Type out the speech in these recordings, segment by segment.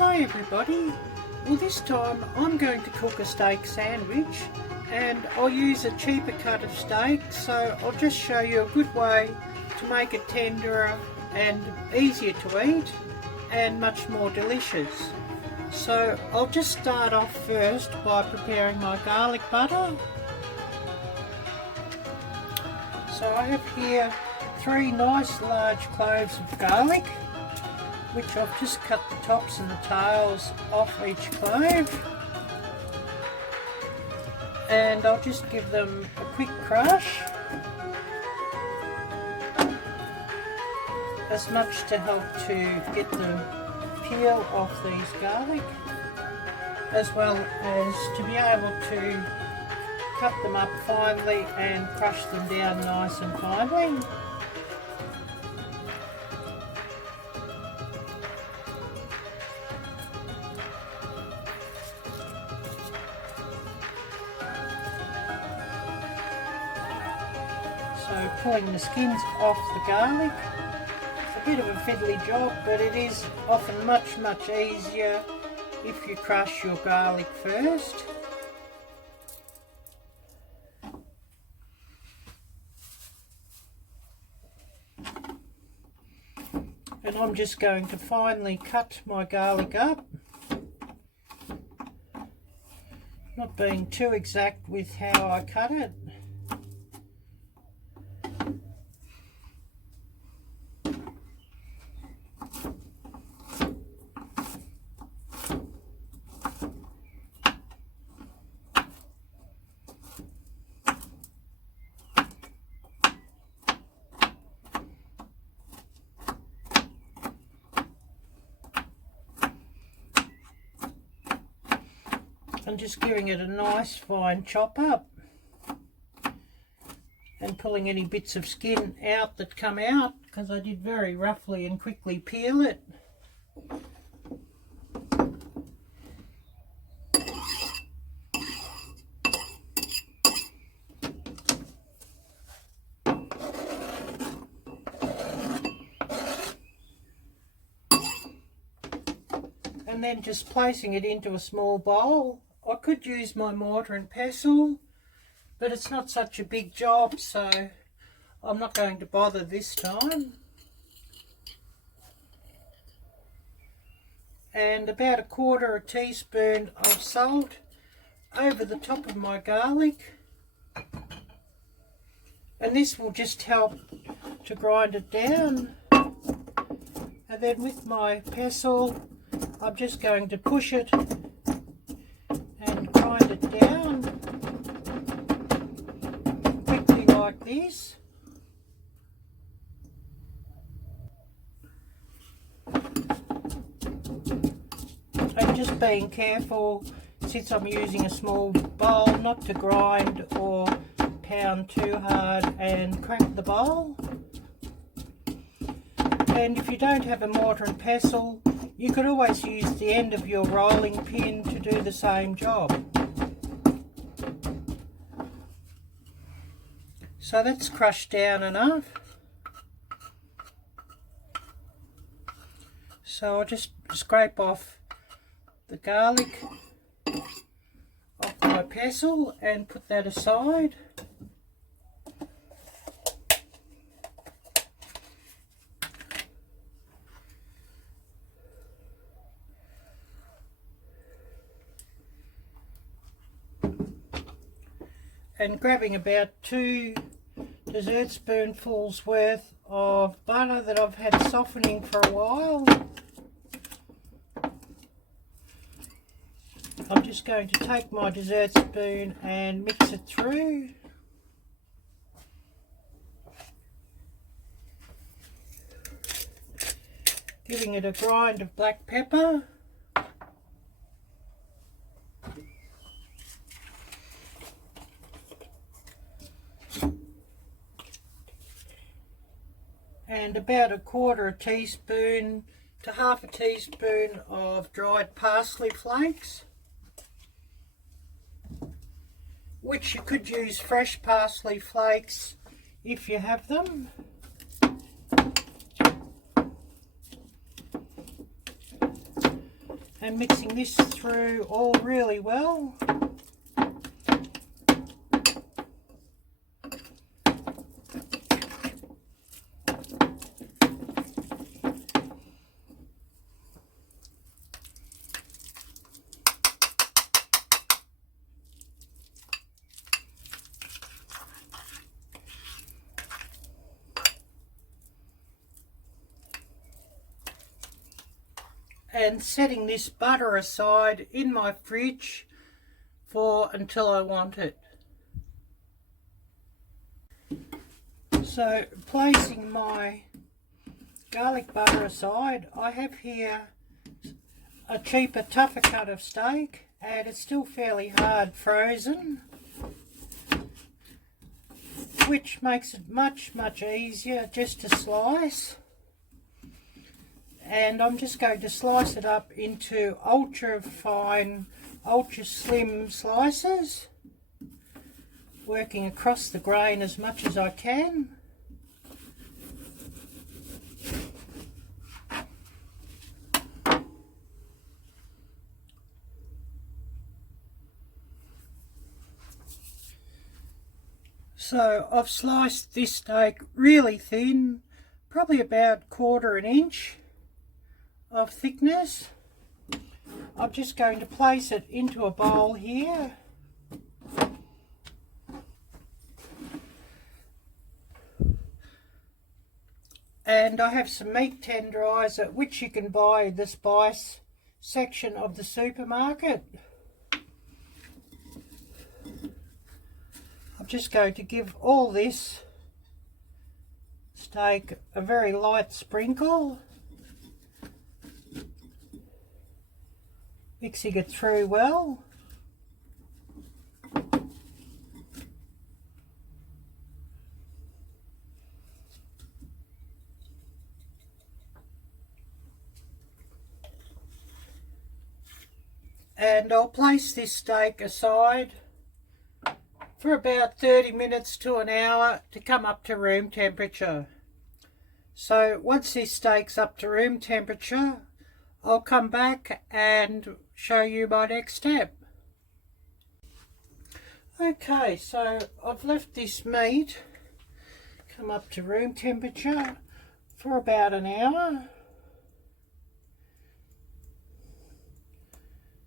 Hi everybody, well this time I'm going to cook a steak sandwich and I'll use a cheaper cut of steak, so I'll just show you a good way to make it tenderer and easier to eat and much more delicious. So I'll just start off first by preparing my garlic butter. So I have here 3 nice large cloves of garlic, which I've just cut the tops and the tails off each clove, and I'll just give them a quick crush, as much to help to get the peel off these garlic, as well as to be able to cut them up finely and crush them down nice and finely. So pulling the skins off the garlic, it's a bit of a fiddly job, but it is often much easier if you crush your garlic first. And I'm just going to finely cut my garlic up, not being too exact with how I cut it. I'm just giving it a nice fine chop up and pulling any bits of skin out that come out, because I did very roughly and quickly peel it. And then just placing it into a small bowl. I could use my mortar and pestle, but it's not such a big job, so I'm not going to bother this time. And about 1/4 teaspoon of salt over the top of my garlic, and this will just help to grind it down. And then with my pestle, I'm just going to push it and grind it down quickly like this. And just being careful, since I'm using a small bowl, not to grind or pound too hard and crack the bowl. And if you don't have a mortar and pestle, you could always use the end of your rolling pin to do the same job. So that's crushed down enough. So I'll just scrape off the garlic off my pestle and put that aside. And grabbing about 2 dessert spoonfuls worth of butter that I've had softening for a while. I'm just going to take my dessert spoon and mix it through. Giving it a grind of black pepper. And about 1/4 teaspoon to 1/2 teaspoon of dried parsley flakes, which you could use fresh parsley flakes if you have them. and mixing this through all really well. And setting this butter aside in my fridge for until I want it. So placing my garlic butter aside, I have here a cheaper, tougher cut of steak, and it's still fairly hard frozen, which makes it much easier just to slice. And I'm just going to slice it up into ultra fine, ultra slim slices, working across the grain as much as I can. So I've sliced this steak really thin, probably about 1/4 inch of thickness. I'm just going to place it into a bowl here. And I have some Meat Tenderizer, which you can buy in the spice section of the supermarket. I'm just going to give all this steak a very light sprinkle, mixing it through well. And I'll place this steak aside for about 30 minutes to an hour to come up to room temperature. So once this steak's up to room temperature, I'll come back and show you my next step. Okay, so I've left this meat come up to room temperature for about an hour.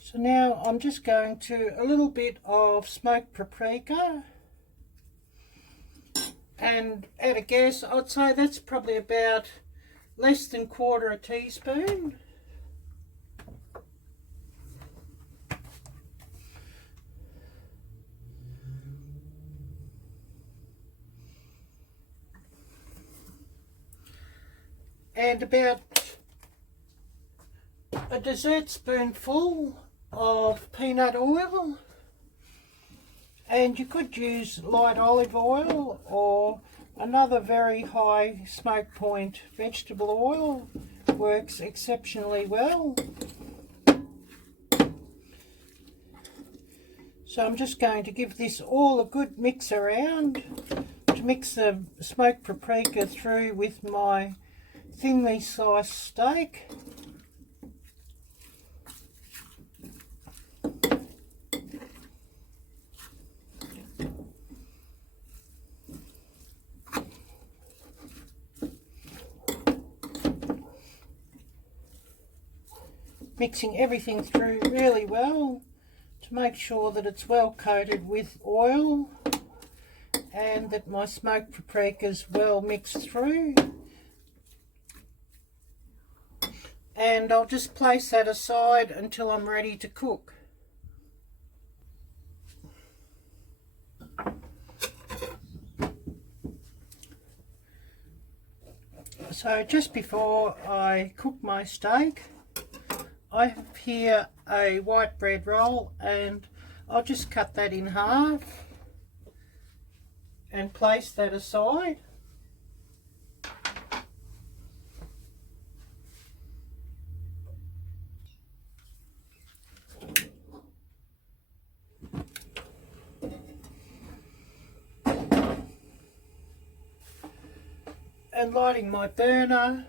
So now I'm just going to a little bit of smoked paprika, and at a guess I'd say that's probably about less than 1/4 teaspoon. And about a dessert spoonful of peanut oil, and you could use light olive oil or another very high smoke point vegetable oil, works exceptionally well. So I'm just going to give this all a good mix around to mix the smoked paprika through with my thinly sliced steak. Mixing everything through really well to make sure that it's well coated with oil and that my smoked paprika is well mixed through. And I'll just place that aside until I'm ready to cook. So just before I cook my steak, I have here a white bread roll, and I'll just cut that in half and place that aside. And lighting my burner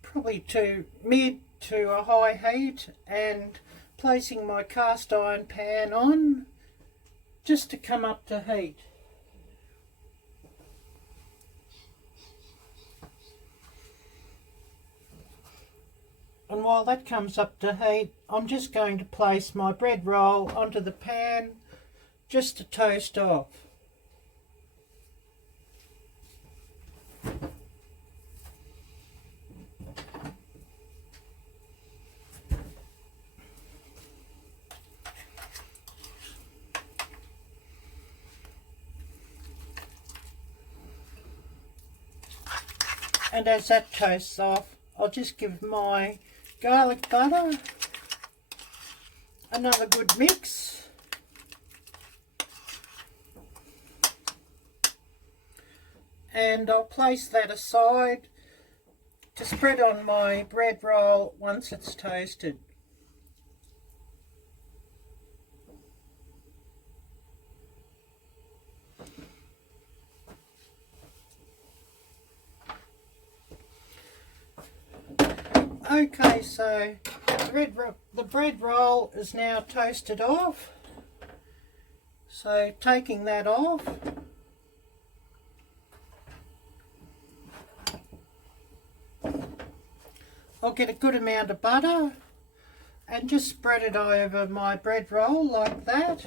probably to mid to a high heat and placing my cast iron pan on just to come up to heat. And while that comes up to heat, I'm just going to place my bread roll onto the pan just to toast off. And as that toasts off, I'll just give my garlic butter another good mix. And I'll place that aside to spread on my bread roll once it's toasted. Okay, so the bread roll is now toasted off. So taking that off, I'll get a good amount of butter and just spread it over my bread roll like that.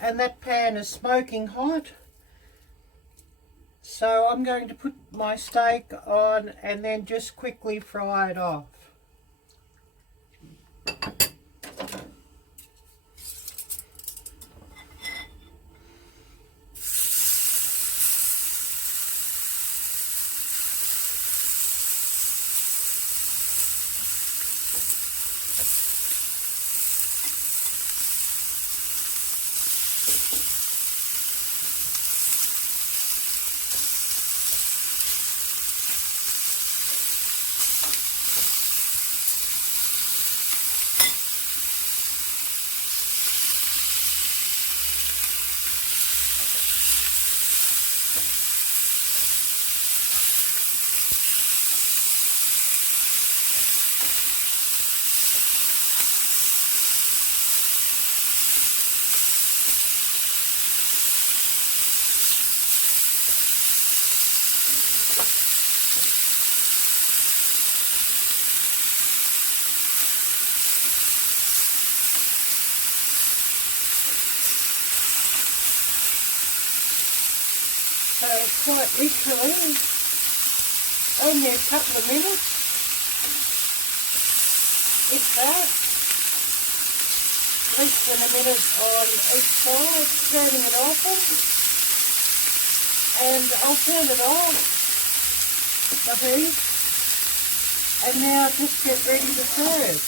And that pan is smoking hot. So I'm going to put my steak on and then just quickly fry it off. So quite literally, only a couple of minutes, if that, less than a minute on each side, turning it often, and I'll turn it off the heat, and now just get ready to serve.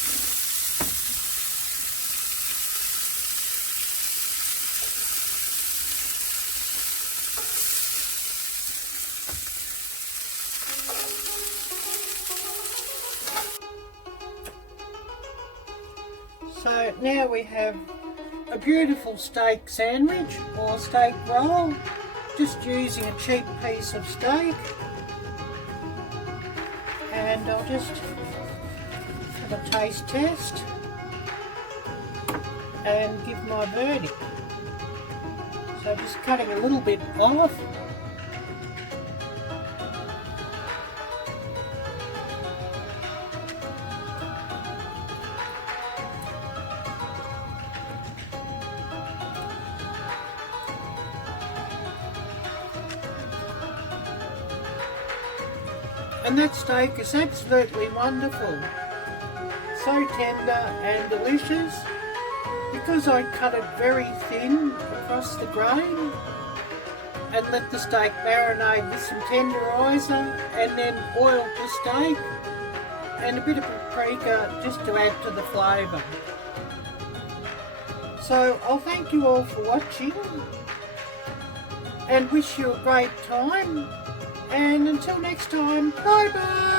So now we have a beautiful steak sandwich or steak roll, just using a cheap piece of steak. And I'll just have a taste test and give my verdict. So just cutting a little bit off. And that steak is absolutely wonderful. So tender and delicious. Because I cut it very thin across the grain and let the steak marinate with some tenderizer and then oiled the steak and a bit of paprika just to add to the flavour. So I'll thank you all for watching and wish you a great time. And until next time, bye bye!